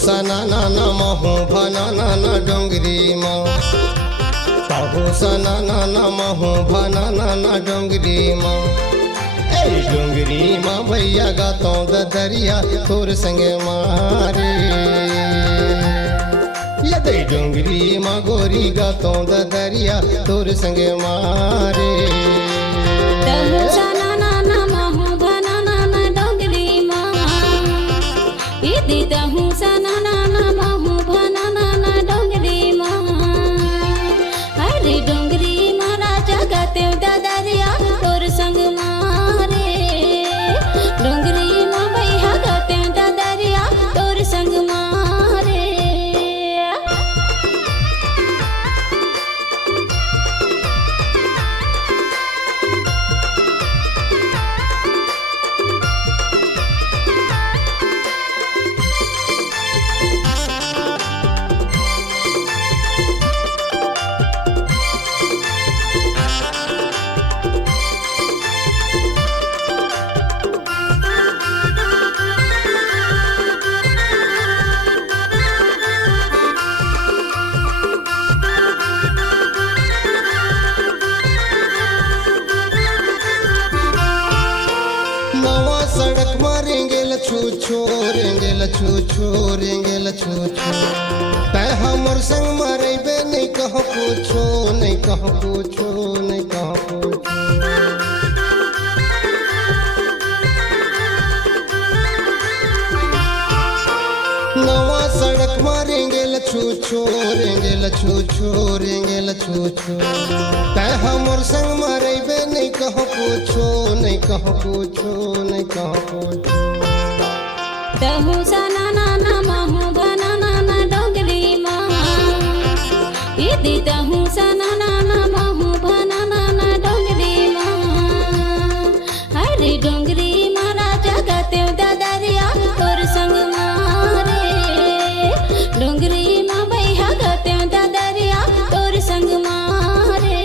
सना नाना महू भना नाना डोंगरी माँ तहु सना नाना महू भना नाना डोंगरी माँ ए डोंगरी माँ भैया गातों द दरिया तोर संगे मारे यदि डोंगरी माँ गोरी गातों द दरिया तोर संगे मारे तहु सना नाना महू भना नाना डोंगरी माँ इदी तहु सना नाना महू भना नाना डोंगरी माँ अरे डोंगरी माँ राजा गाते दरिया तोर संग मारे डोंगरी माँ भैया गाते दरिया तोर संग मारे सड़क मारेंगे लछू छोरेंगे लछू छोरेंगे लछू छो तै हमर संग मरेबे नहीं कहो पूछो नहीं कहो पूछो नहीं कहो पूछो नवा सड़क मारेंगे लछू छोरेंगे लछू छोरेंगे लछू छो तै हमर संग मरेबे नहीं कहो पूछो नहीं कहो पूछो नहीं कहो पूछो तहु सना नाना महू भना नाना डोंगरी माँ इदी तहु सना नाना महू भना नाना डोंगरी माँ अरे डोंगरी माँ राजा गाते दरिया तोर संग मारे डोंगरी माँ भैया गाते दरिया तोर संग मारे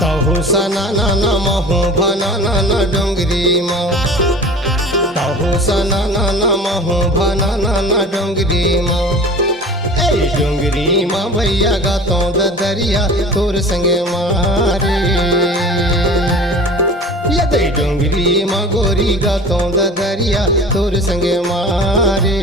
तहु सना नाना महू भना नाना डोंगरी माँ तहु सना नाना महू भना नाना डोंगरी माँ ए डोंगरी माँ भैया गातों द दरिया तोर संगे मारे यदि डोंगरी माँ गोरी गातों द दरिया तोर संगे मारे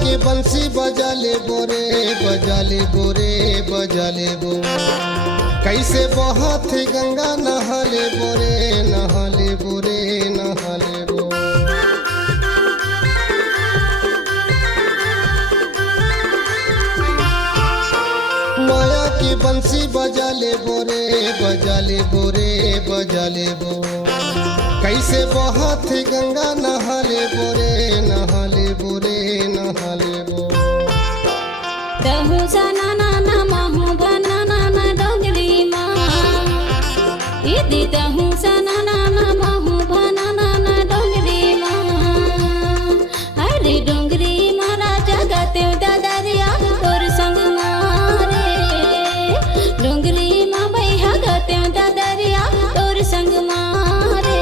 के बंसी बजा ले बोरे बजा ले बोरे बजा ले बो कैसे बहत गंगा नहा ले बोरे नहा ले बोरे नहा ले बो माया की बंसी बजा ले बोरे बजा ले बोरे बजा ले बो कैसे बहत गंगा नहाले बोरे नहाले बोरे नहाले बो तहु सना ना ना महु भना ना ना डोंगरी माँ इदी तहु सना ना ना महु भना ना ना डोंगरी माँ हरे डोंगरी माँ राजा गाते दादरिया तोर संग मारे डोंगरी माँ भैया गाते दादरिया तोर संग मारे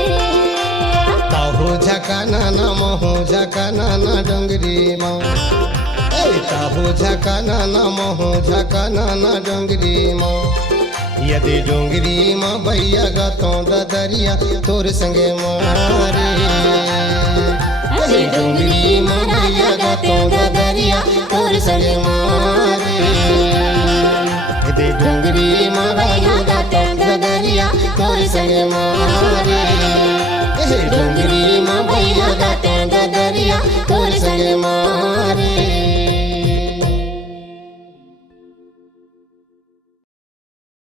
ताहू झका नाना महू झका नाना डोंगरी माँ ताहू झका नाना महू झका नाना डोंगरी माँ यदि डोंगरी माँ भैया गातो ददरिया तोर संगे मारे यदि डोंगरी माँ भैया गातो ददरिया तोर संगे मारे यदि डोंगरी माँ भैया गातो ददरिया तोर संगे मारे